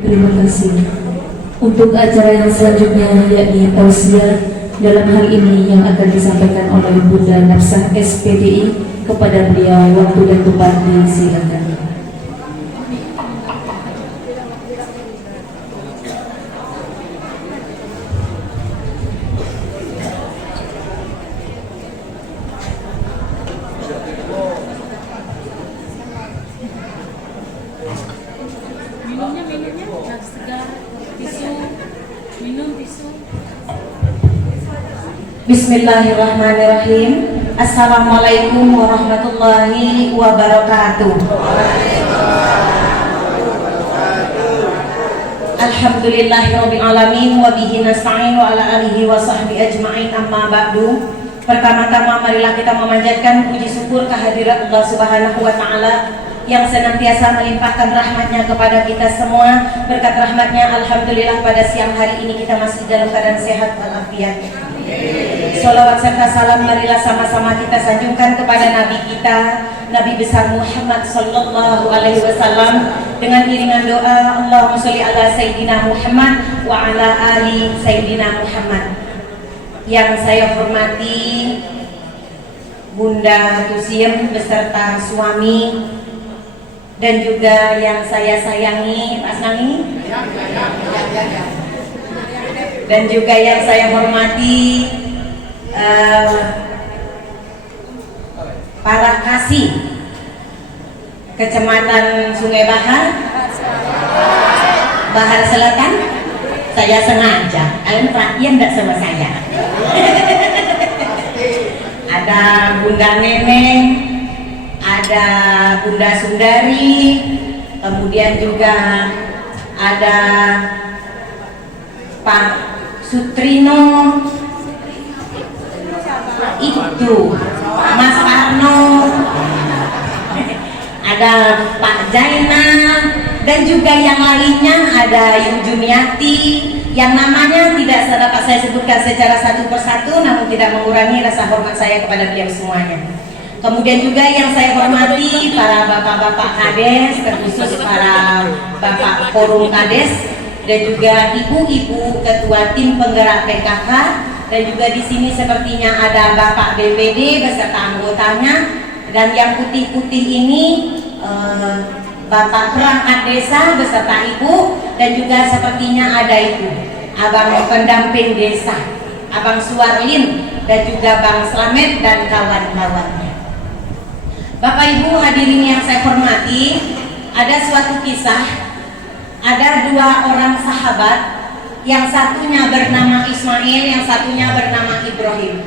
Terima kasih. Untuk acara yang selanjutnya yakni tausiah, dalam hal ini yang akan disampaikan oleh Bunda Nafsah SPDI, kepada beliau waktu dan tempat disilakan. Minumnya segar, tisu, minum tisu. Bismillahirrahmanirrahim. Assalamualaikum warahmatullahi wabarakatuh. Alhamdulillahirabbil alamin wa bihi nasta'in wa ala alihi wa sahbihi ajma'in, amma ba'du. Pertama-tama marilah kita memanjatkan puji syukur kehadirat Allah Subhanahu wa taala yang senantiasa melimpahkan rahmatnya kepada kita semua. Berkat rahmatnya alhamdulillah pada siang hari ini kita masih dalam keadaan sehat walafiat. Salawat serta salam marilah sama-sama kita sanjungkan kepada Nabi kita, Nabi besar Muhammad sallallahu alaihi wasallam, dengan iringan doa Allahumma sholli ala Sayyidina Muhammad wa ala ali Sayyidina Muhammad. Yang saya hormati Bunda Tusiem beserta suami, dan juga yang saya sayangi Pak Asnangi, dan juga yang saya hormati para kasih Kecamatan Sungai Bahar Selatan. Saya sengaja, kalian perhatian tidak sama saya. Ada Bunda Neneng, ada Bunda Sundari, kemudian juga ada Pak Sutrino, itu Mas Arno, ada Pak Jainal, dan juga yang lainnya ada Yu Juniati, yang namanya tidak dapat saya sebutkan secara satu persatu, namun tidak mengurangi rasa hormat saya kepada beliau semuanya. Kemudian juga yang saya hormati para bapak-bapak kades, terkhusus para bapak forum kades, dan juga ibu-ibu ketua tim penggerak PKK, dan juga di sini sepertinya ada Bapak BPD beserta anggotanya, dan yang putih-putih ini Bapak perangkat desa beserta ibu, dan juga sepertinya ada ibu Abang pendamping desa, Abang Suarlin, dan juga Bang Slamet dan kawan-kawannya. Bapak Ibu hadirin yang saya hormati, ada suatu kisah, ada dua orang sahabat, yang satunya bernama Ismail, yang satunya bernama Ibrahim.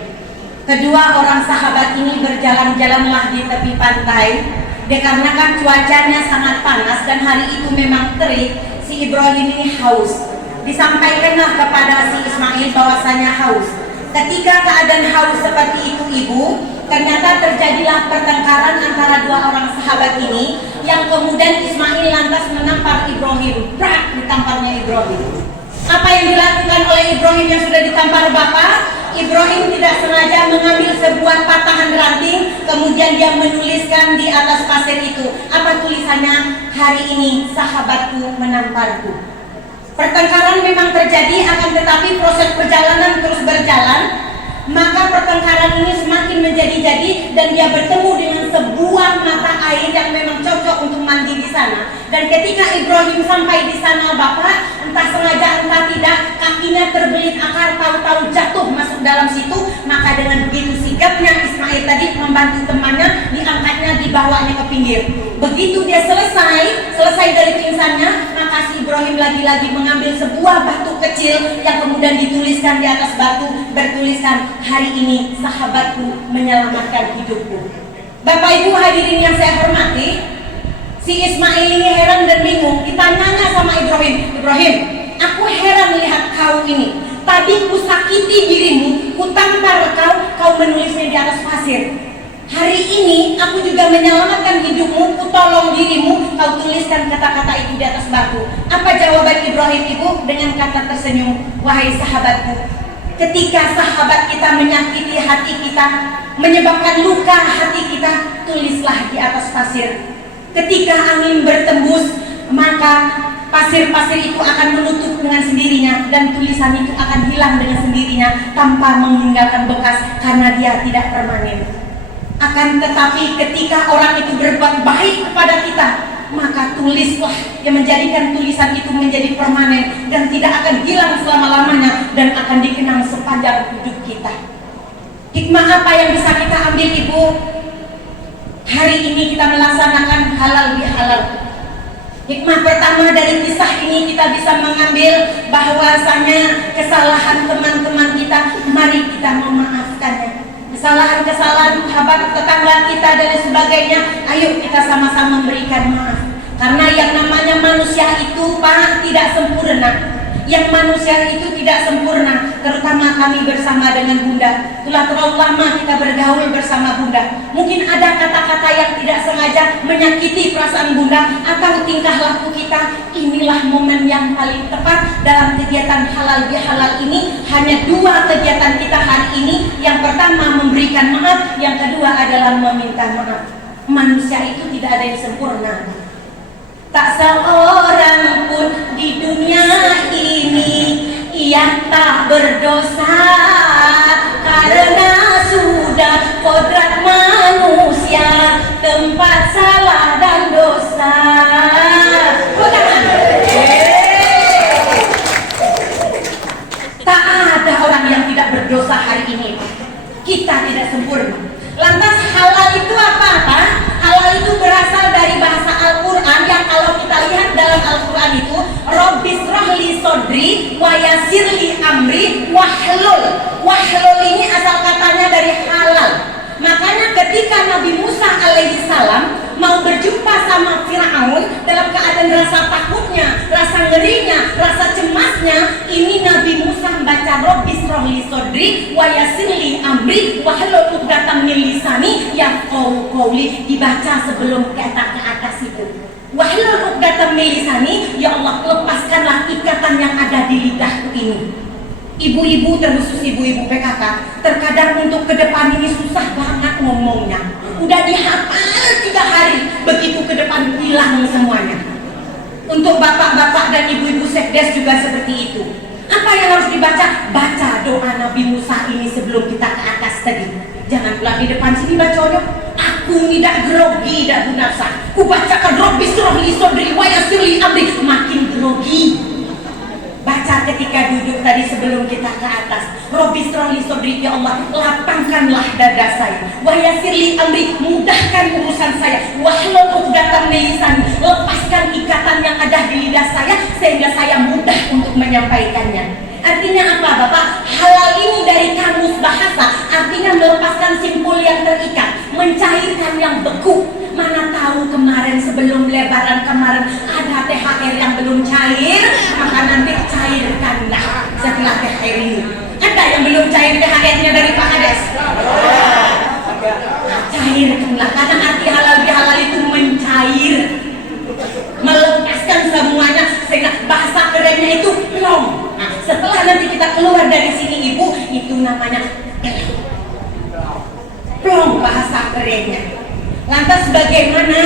Kedua orang sahabat ini berjalan-jalanlah di tepi pantai. Dikarenakan cuacanya sangat panas dan hari itu memang terik, si Ibrahim ini haus. Disampaikanlah kepada si Ismail bahwasanya haus. Ketika keadaan haus seperti itu ibu, ternyata terjadilah pertengkaran antara dua orang sahabat ini, yang kemudian Ismail lantas menampar Ibrahim. Brak, ditamparnya Ibrahim. Apa yang dilakukan oleh Ibrahim yang sudah ditampar bapak? Ibrahim tidak sengaja mengambil sebuah patahan ranting, kemudian dia menuliskan di atas pasir itu. Apa tulisannya? Hari ini sahabatku menamparku. Pertengkaran memang terjadi, akan tetapi proses perjalanan terus berjalan. Maka pertengkaran ini semakin menjadi-jadi, dan dia bertemu dengan sebuah mata air yang memang cocok untuk mandi di sana. Dan ketika Ibrahim sampai di sana bapak, entah sengaja entah tidak, kakinya terbelit akar, tahu-tahu jatuh masuk dalam situ. Maka dengan begitu sigapnya Ismail tadi membantu temannya, diangkatnya, dibawanya ke pinggir. Begitu dia selesai dari pingsannya, maka si Ibrahim lagi-lagi mengambil sebuah batu kecil yang kemudian dituliskan di atas batu, bertuliskan, hari ini sahabatku menyelamatkan hidupku. Bapak Ibu hadirin yang saya hormati, si Ismail ini heran dan bingung. Ditanyanya sama Ibrahim, Ibrahim, aku heran melihat kau ini. Tadi ku sakiti dirimu, ku tampar kau menulisnya di atas pasir. Hari ini aku juga menyelamatkan hidupmu, ku tolong dirimu, kau tuliskan kata-kata itu di atas batu. Apa jawaban Ibrahim ibu? Dengan kata tersenyum, wahai sahabatku, ketika sahabat kita menyakiti hati kita, menyebabkan luka hati kita, tulislah di atas pasir. Ketika angin bertembus, maka Pasir-pasir itu akan menutup dengan sendirinya dan tulisan itu akan hilang dengan sendirinya tanpa meninggalkan bekas karena dia tidak permanen. Akan tetapi ketika orang itu berbuat baik kepada kita, maka tulislah yang menjadikan tulisan itu menjadi permanen dan tidak akan hilang selama-lamanya dan akan dikenang sepanjang hidup kita. Hikmah apa yang bisa kita ambil, Ibu? Hari ini kita melaksanakan halal bihalal. Hikmah pertama dari kisah ini kita bisa mengambil bahwasanya kesalahan teman-teman kita, mari kita memaafkannya. Kesalahan-kesalahan sahabat, tetangga kita dan sebagainya, ayo kita sama-sama memberikan maaf. Karena yang namanya manusia itu Pak tidak sempurna. Yang manusia itu tidak sempurna, terutama kami bersama dengan Bunda. Telah terlalu lama kita bergaul bersama Bunda. Mungkin ada kata-kata yang tidak sengaja menyakiti perasaan Bunda atau tingkah laku kita. Inilah momen yang paling tepat dalam kegiatan halal bihalal ini. Hanya dua kegiatan kita hari ini. Yang pertama memberikan maaf, yang kedua adalah meminta maaf. Manusia itu tidak ada yang sempurna. Tak seorang pun di dunia ini yang tak berdosa, karena sudah kodrat manusia tempat salah dan dosa. Tak ada orang yang tidak berdosa hari ini. Kita tidak sempurna. Lantas halal itu apa? Halal itu berasal dari bahasa Al-Quran yang kalau kita lihat dalam Al-Quran itu Rabbis rohli sodri wa yasirli amri wahlul. Wahlul ini asal katanya dari halal. Makanya ketika Nabi Musa alaihi salam mau berjumpa sama Fir'aun dalam keadaan rasa takutnya, rasa ngerinya, rasa cemasnya, ini Nabi Musa membaca Rabbis rohli sodri wa yasirli amri wahlul uqdatam min lisani yafqahu qawli, dibaca sebelum kata ke atas itu. Wahlul uqdatam min lisani, ya Allah lepaskanlah ikatan yang ada di lidahku ini. Ibu-ibu, terkhusus ibu-ibu PKK, terkadang untuk ke depan ini susah banget ngomongnya. Udah dihafal 3 hari, begitu ke depan hilang semuanya. Untuk bapak-bapak dan ibu-ibu sekdes juga seperti itu. Apa yang harus dibaca? Baca doa Nabi Musa ini sebelum kita ke atas tadi. Jangan pula di depan sini bacanya, aku tidak grogi dan bunasa. Ku bacakan Rabbis rohli sodri wa yasirli amri, makin grogi. Baca ketika duduk tadi sebelum kita ke atas. Rabbis rohli sodri, ya Allah lapangkanlah dada saya. Wa yasirli amri, mudahkan urusan saya. Wahlul uqdatam min lisani, lepaskan ikatan yang ada di lidah saya sehingga saya mudah untuk menyampaikannya. Artinya apa Bapak? Halal ini dari kamus bahasa artinya melepaskan simpul yang terikat, mencairkan yang beku. Mana tahu kemarin sebelum lebaran kemarin ada THR yang belum cair, maka nanti cairkanlah setelah THR ini. Ada yang belum cair THR-nya dari Pak Kades? Cairkanlah, karena arti halal bihalal itu mencair, melepaskan semuanya sehingga bahasa kerennya itu plong. Nah, setelah nanti kita keluar dari sini Ibu, itu namanya plong bahasa kerennya. Lantas bagaimana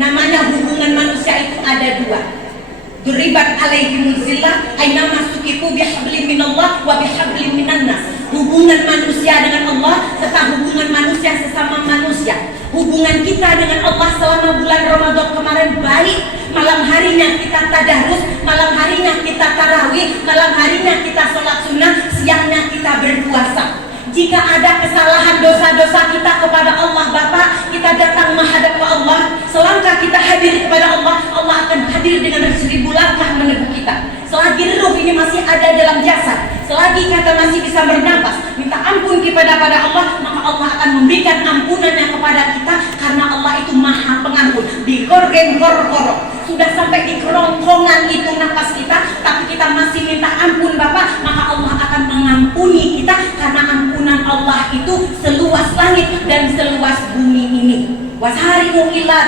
namanya hubungan manusia itu ada 2. Duribat alaihimul zillah aina masukiku bihablim minallah wa bihablim minannas. Hubungan manusia dengan Allah serta hubungan manusia sesama manusia. Hubungan kita dengan Allah selama bulan Ramadan kemarin baik. Malam harinya kita tadarus, malam harinya kita tarawih, malam harinya kita sholat sunnah, siangnya kita berpuasa. Jika ada kesalahan dosa-dosa kita kepada Allah Bapak, kita datang menghadap ke Allah, selangkah kita hadir kepada Allah, Allah akan hadir dengan 1000 langkah meneguh kita. Selagi ruh ini masih ada dalam jasad, selagi kita masih bisa bernapas, minta ampun kepada Allah, maka Allah akan memberikan ampunannya kepada kita, karena Allah itu maha pengampun. Di korgen korok sudah sampai di kerongkongan itu nafas kita, tapi kita masih minta ampun Bapak, maka Allah akan mengampuni kita, karena ampunan Allah itu seluas langit dan seluas bumi ini. Wasarimu ila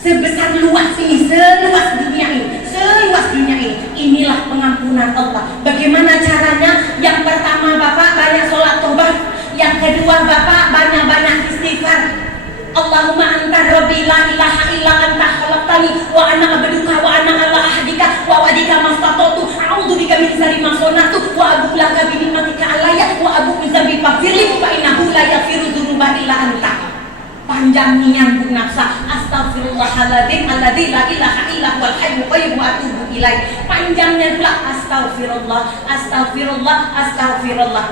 sebesar luas ini, seluas dunia ini, seluas dunia ini. Inilah pengampunan Allah. Bagaimana caranya? Yang pertama Bapak banyak sholat tobat, yang kedua Bapak banyak-banyak istighfar. Allahumma anta rabbi la ilaha illa anta khalaqtani wa ana abduka wa ana min sari masonatu wa abu laka bi nikmatika alayya wa abu min zambi faghfirli fa innahu la yaghfiru dzunuba illa anta. Panjang nyambung nafsa, astagfirullahaladzim alladzi la ilaha illa huwal hayyul qayyum wa atubu ilaih. Panjangnya pula astagfirullah, astagfirullah, astagfirullah.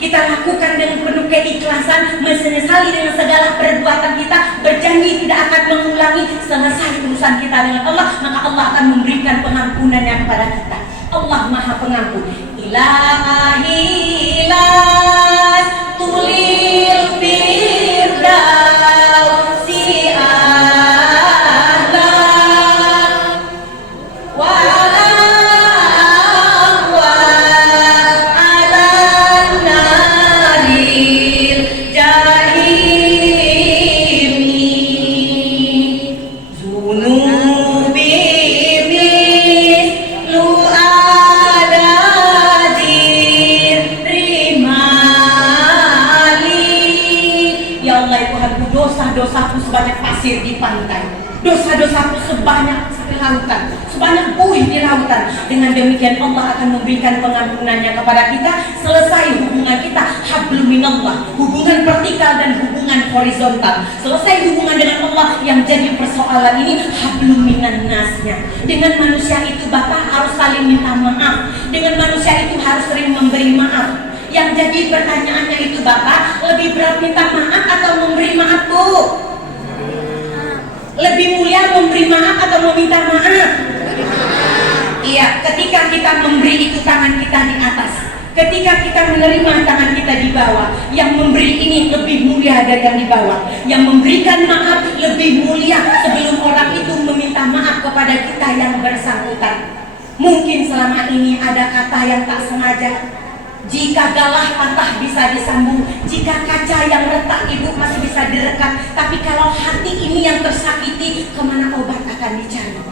Kita lakukan dengan penuh keikhlasan, menyesali dengan segala perbuatan kita, berjanji tidak akan mengulangi. Selesai urusan kita dengan Allah, maka Allah akan memberikan pengampunannya kepada kita. Allah Maha Pengampun. Ilahi ilas tulil firdausi ahlan wa dosaku sebanyak pasir di pantai, dosa-dosaku sebanyak lautan, sebanyak buih di lautan. Dengan demikian Allah akan memberikan pengampunannya kepada kita. Selesai hubungan kita, hablum minallah, hubungan vertikal dan hubungan horizontal. Selesai hubungan dengan Allah, yang jadi persoalan ini hablum minan nasnya. Dengan manusia itu Bapak harus saling minta maaf, dengan manusia itu harus sering memberi maaf. Yang jadi pertanyaannya itu Bapak, lebih berat minta maaf atau memberi maaf Bu? Lebih mulia memberi maaf atau meminta maaf? Iya, ketika kita memberi itu tangan kita di atas, ketika kita menerima tangan kita di bawah. Yang memberi ini lebih mulia dari yang di bawah. Yang memberikan maaf lebih mulia sebelum orang itu meminta maaf kepada kita yang bersangkutan. Mungkin selama ini ada kata yang tak sengaja. Jika galah patah bisa disambung, jika kaca yang retak Ibu masih bisa direkat. Tapi kalau hati ini yang tersakiti, kemana obat akan dicari?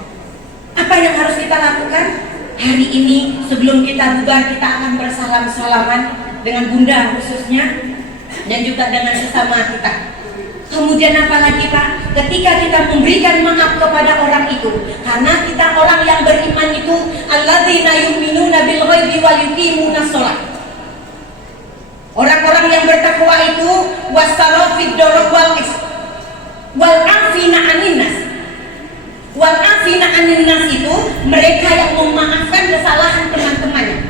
Apa yang harus kita lakukan? Hari ini sebelum kita bubar, kita akan bersalam-salaman dengan Bunda khususnya, dan juga dengan sesama kita. Kemudian apa lagi Pak? Ketika kita memberikan maaf kepada orang itu, karena kita orang yang beriman itu alladzina yu'minuna bil ghaibi wal yuqimuna shalah. Orang-orang yang bertakwa itu wasarofid dorok wal afina aninnas. Wal afina aninnas itu mereka yang memaafkan kesalahan teman-temannya.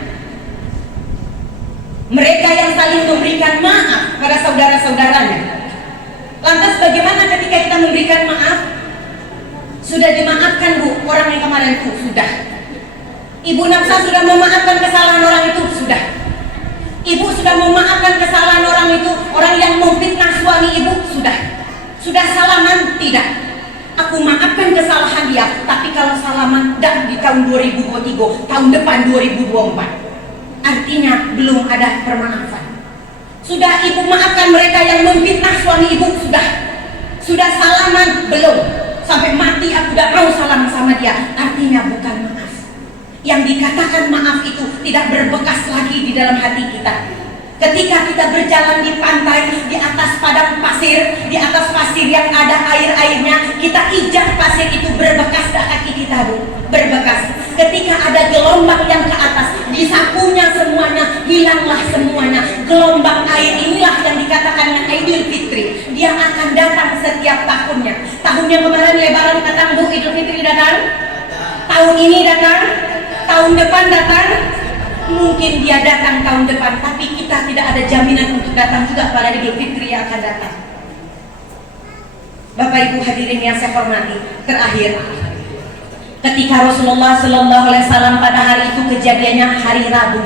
Mereka yang saling memberikan maaf pada saudara-saudaranya. Lantas bagaimana ketika kita memberikan maaf? Sudah dimaafkan Bu orang yang kemarin itu? Sudah. Ibu Nafsa sudah memaafkan kesalahan orang itu? Sudah. Ibu sudah memaafkan kesalahan orang itu, orang yang memfitnah suami Ibu? Sudah salaman? Tidak. Aku maafkan kesalahan dia, tapi kalau salaman dah di tahun 2023, tahun depan 2024. Artinya belum ada permaafan. Sudah Ibu maafkan mereka yang memfitnah suami Ibu? Sudah salaman? Belum. Sampai mati aku tidak mau salam sama dia. Artinya bukan maaf. Yang dikatakan maaf itu tidak berbekas lagi di dalam hati kita. Ketika kita berjalan di pantai, di atas padang pasir, di atas pasir yang ada air-airnya, kita ijak pasir itu berbekas di kaki kita Bu, berbekas. Ketika ada gelombang yang ke atas, disapunya semuanya, hilanglah semuanya. Gelombang air inilah yang dikatakan Idul Fitri. Dia akan datang setiap tahunnya. Tahun yang kemarin Lebaran datang Bu, Idul Fitri datang. Tahun ini datang. Tahun depan datang, mungkin dia datang tahun depan, tapi kita tidak ada jaminan untuk datang juga pada Idul Fitri yang akan datang. Bapak Ibu hadirin yang saya hormati, terakhir, ketika Rasulullah SAW pada hari itu kejadiannya hari Rabu,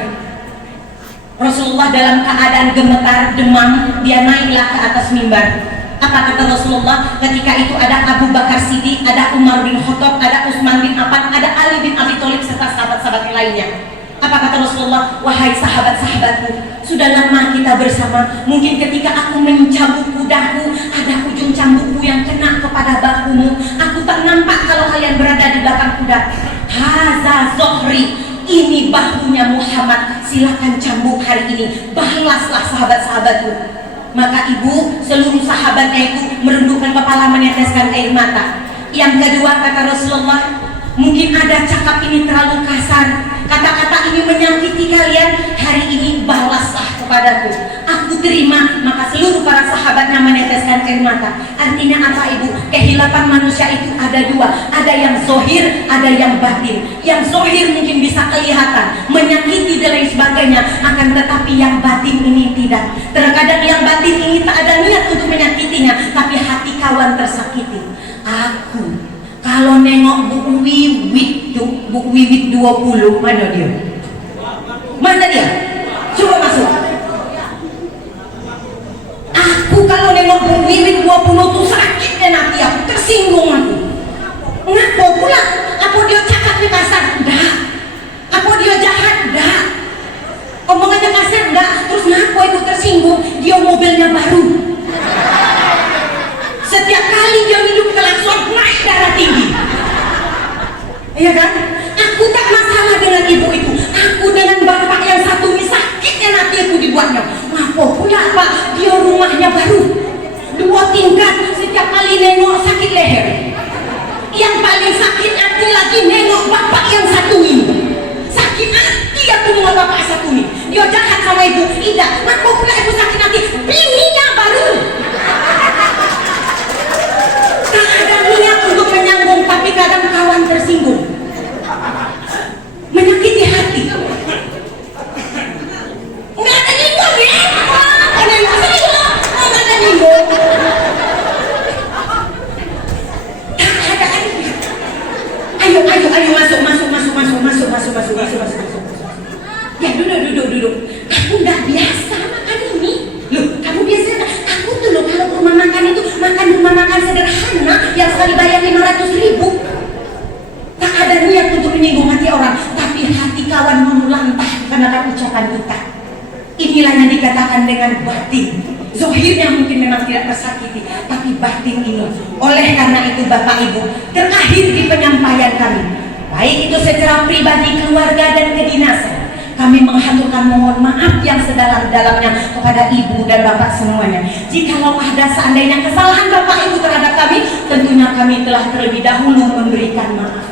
Rasulullah dalam keadaan gemetar, demam, dia naiklah ke atas mimbar. Apa kata Rasulullah? Ketika itu ada Abu Bakar Siddiq, ada Umar bin Khattab, ada Utsman bin Affan, ada Ali bin Abi Thalib serta sahabat-sahabat yang lainnya. Apa kata Rasulullah? Wahai sahabat-sahabatku, sudah lama kita bersama. Mungkin ketika aku mencambuk kudaku, ada ujung cambukku yang kena kepada bahumu. Aku tak nampak kalau kalian berada di belakang kuda. Haza Zohri, ini bahunya Muhammad. Silakan cambuk hari ini. Balaslah sahabat-sahabatku. Maka ibu, seluruh sahabatnya itu merundukkan kepala, meneteskan air mata. Yang kedua kata Rasulullah, Mungkin ada cakap ini terlalu kasar, kata-kata ini menyakiti kalian. Hari ini balaslah kepadaku. Aku terima. Maka seluruh para sahabatnya meneteskan air mata. Artinya apa ibu? Kehilapan manusia itu ada dua. Ada yang zohir, ada yang batin. Yang zohir mungkin bisa kelihatan, menyakiti dan lain sebagainya. Akan tetapi yang batin ini tidak. Terkadang yang batin ini tak ada niat untuk menyakitinya, tapi hati kawan tersakiti. Aku kalau nengok Bu Wiwit tuh, Bu Wiwit 20, mana dia? Mana dia? Coba masuk. Aku kalau nengok Bu Wiwit 20 tuh sakit dan hati aku, tersinggung aku. Ngapa pula? Apa dia cakapnya kasar? Enggak. Apa dia jahat? Enggak. Omongannya kasar? Enggak. Terus ngapa ibu tersinggung? Dia mobilnya baru. Setiap kali dia hidup kelakson naik darah tinggi. Iya kan? Aku tak masalah dengan ibu itu. Aku dengan bapak yang satu ini sakitnya nanti aku dibuatnya. Ngapa pula pak? Dia rumahnya baru 2 tingkat. Setiap kali nengok sakit leher. Yang paling sakit hati lagi nengok bapak yang satu ini. Sakit hati aku dengan bapak satu ini. Dia jahat sama ibu. Tidak. Ngapa pula ibu sakit hati? Bininya baru. Tak ada niat untuk menyambung, tapi kadang kawan tersinggung, menyakiti hati. Nggak ada nyinggung ya? Ada yang tersinggung? Nggak ada nyinggung. Tak ada niat. Ayo masuk. Ya duduk. Aku nggak biasa makan ini. Loh, kamu biasa nggak? Aku tuh loh kalau ke rumah makan itu makan rumah makan sederhana yang sekali bayar 500.000. Tak ada niat untuk menyinggung hati orang, tapi hati kawan memulantah karena ucapan kita. Inilah yang dikatakan dengan batin. Zohirnya mungkin memang tidak tersakiti, tapi batin ini. Oleh karena itu Bapak Ibu, terakhir di penyampaian kami, baik itu secara pribadi, keluarga dan kedinasan, kami menghaturkan mohon maaf yang sedalam-dalamnya kepada ibu dan bapak semuanya. Jikalau ada seandainya kesalahan bapak ibu terhadap kami, tentunya kami telah terlebih dahulu memberikan maaf.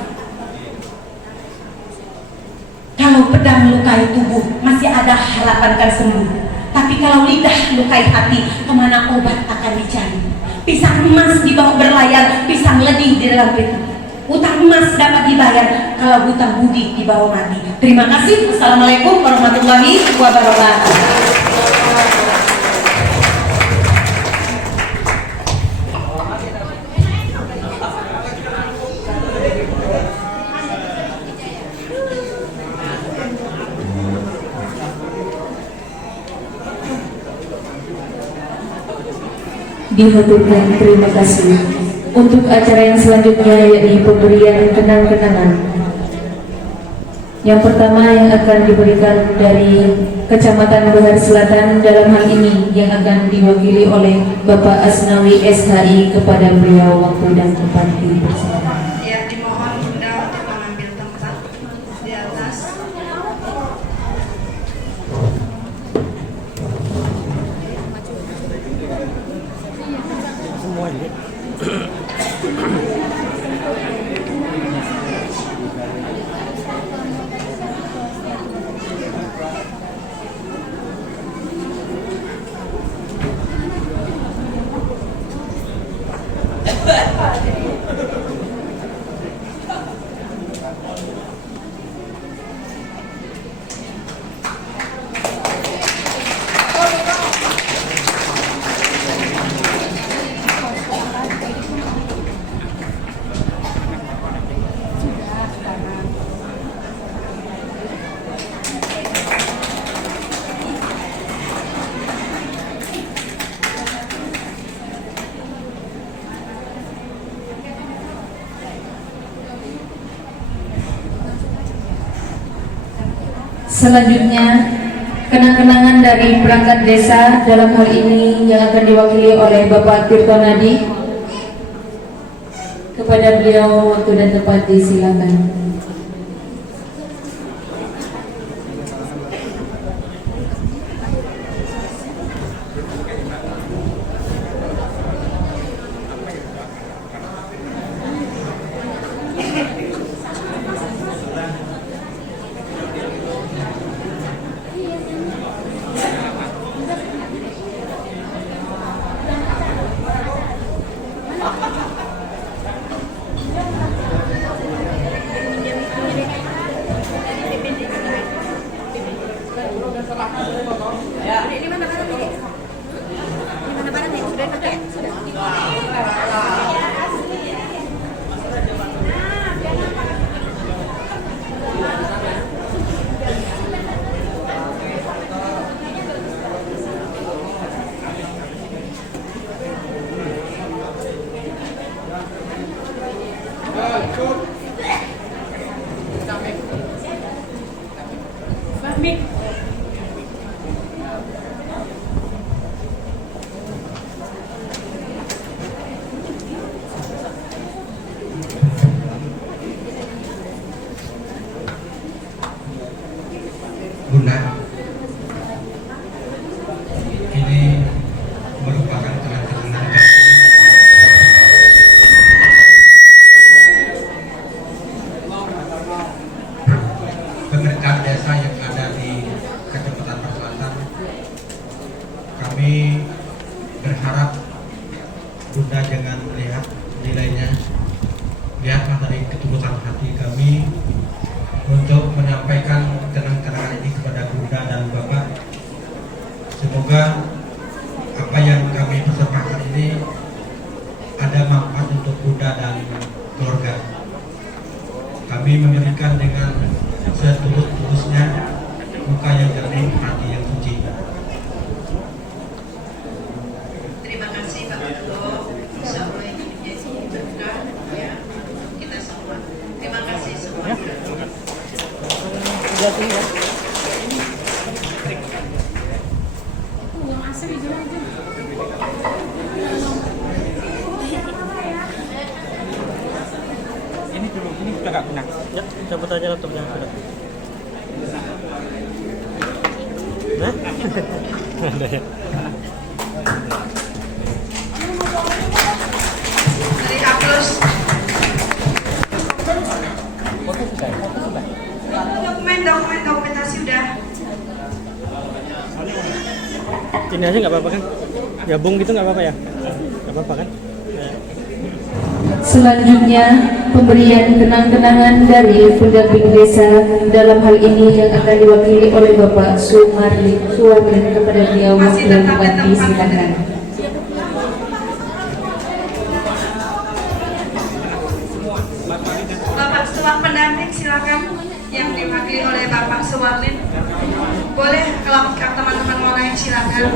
Kalau pedang lukai tubuh, masih ada harapan kan sembuh. Tapi kalau lidah lukai hati, kemana obat akan dicari? Pisang emas dibawa berlayar, pisang leding di dalam peti. Utang emas dapat dibayar, kalau hutang budi dibawa mati. Terima kasih. Assalamualaikum warahmatullahi wabarakatuh. Dihaturkan terima kasih. Untuk acara yang selanjutnya yakni pemberian kenang-kenangan. Yang pertama yang akan diberikan dari Kecamatan Bahar Selatan, dalam hal ini yang akan diwakili oleh Bapak Asnawi SHI, kepada beliau waktu dan tempat dipersilakan. Ya, dimohon Bunda untuk mengambil tempat di atas. Selanjutnya, kenang-kenangan dari perangkat desa, dalam hal ini yang akan diwakili oleh Bapak Tirto Nadi, kepada beliau waktu dan tempat disilakan. Mik. Bunda, ini merupakan kenang-kenangan kami pemerintah desa yang ada di Kecamatan Selatan. Kami berharap Bunda jangan melihat nilainya, lihatlah dari ketulusan hati kami untuk menyampaikan kenang-kenangan ini kepada Bunda dan Bapak. Semoga apa yang kami persembahkan ini ada manfaat untuk Bunda dan keluarga. Kami memberikan dengan setulus-tulusnya, muka yang jernih, hati yang suci. Terima kasih Pak Ketua. Insya Allah ini menjadi berkah ya kita semua. Terima kasih semua. Yang asli jual aja. Ini dulu, ini sudah nggak guna. Ya, cabut aja laptopnya sudah. Nah, ada ya. Dari Aplus. Dokumentasi udah. Ini aja nggak apa-apa kan? Gabung gitu nggak apa-apa ya? Nggak apa-apa kan? Selanjutnya, pemberian kenang-kenangan dari pendamping desa, dalam hal ini yang akan diwakili oleh Bapak Sumarli kepada beliau dan Bupati. Silakan. Bapak Suwak pendamping silakan yang diwakili oleh Bapak Suwarlin. Boleh kalau teman-teman mau naik silakan.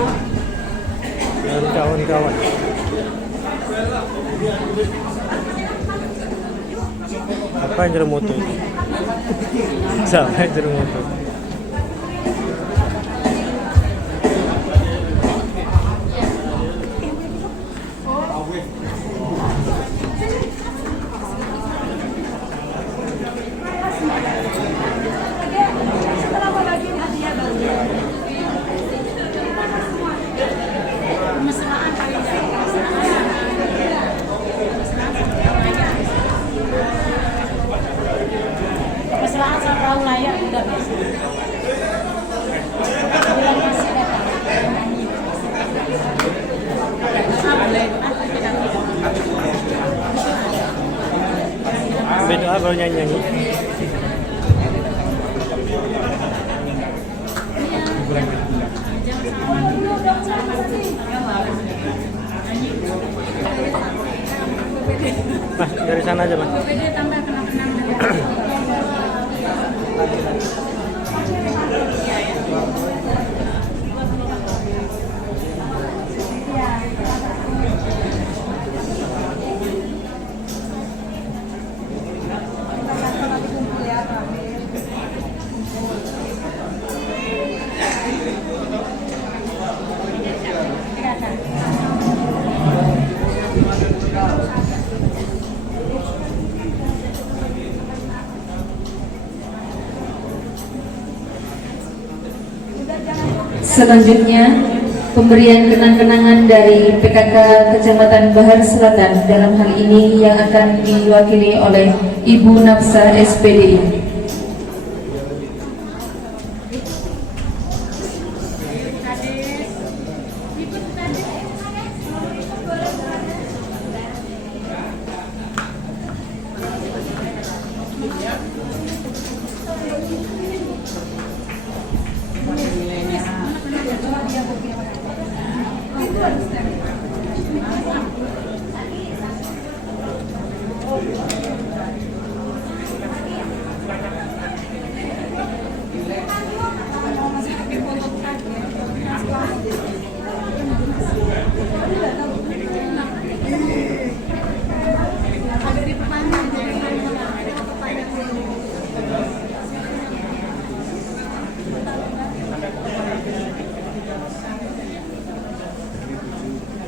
Dan kawan-kawan. Apa yang jeremoto itu? Siapa yang jeremoto? Mesraan kali ya. Mesraan sama perahu layar udah biasa. Bulan masih datang. Boleh, Beda kalau nyanyi-nyanyi. Mas, dari sana aja, Mas. BPD tambah kenang-kenang dari Selanjutnya, pemberian kenang-kenangan dari PKK Kecamatan Bahar Selatan, dalam hal ini yang akan diwakili oleh Ibu Nafsa SPDI.